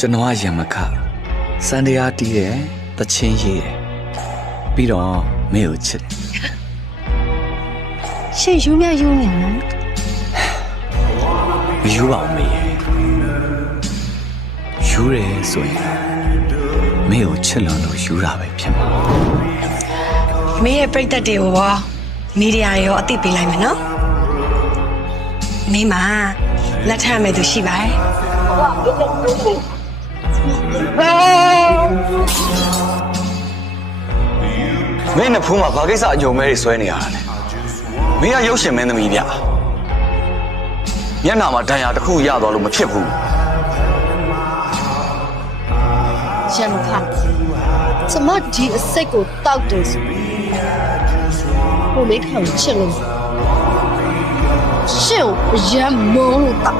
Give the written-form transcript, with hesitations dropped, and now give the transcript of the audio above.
ကျွန်တော်ကရမခစံတရားတီးတယ်တချင်းရေးတယ်ပြီးတော့မင်းကိုချစ်တယ်ရှေ့ယူမြယူနေနော်မယူပါဘူးမေယူရဲဆိုရင်မင်းကိုချစ်လို့ယူတာပဲဖြစ်မှာမင်းရဲ့ပြိတ္တတွေကိုရောမီဒီယာရောအသိပေးလိုက်မယ်နော်မင်းမလက်ထပ်မယ်သူရှိပါတယ်မင်းနဲ့ဖူးမှာဘာကိစ္စအကြုံမဲတွေဆွဲနေရတာလဲမင်းကရုပ်ရှင်မင်းသမီးဗျမျက်နှာမှာဒဏ်ရာတစ်ခုရသွားလို့မဖြစ်ဘူးရမခ怎么ဒီအစိတ်ကိုတောက်တယ်ဆို我没看见了ရှင့်ကိုရမ်းမုန်းလို့တောက်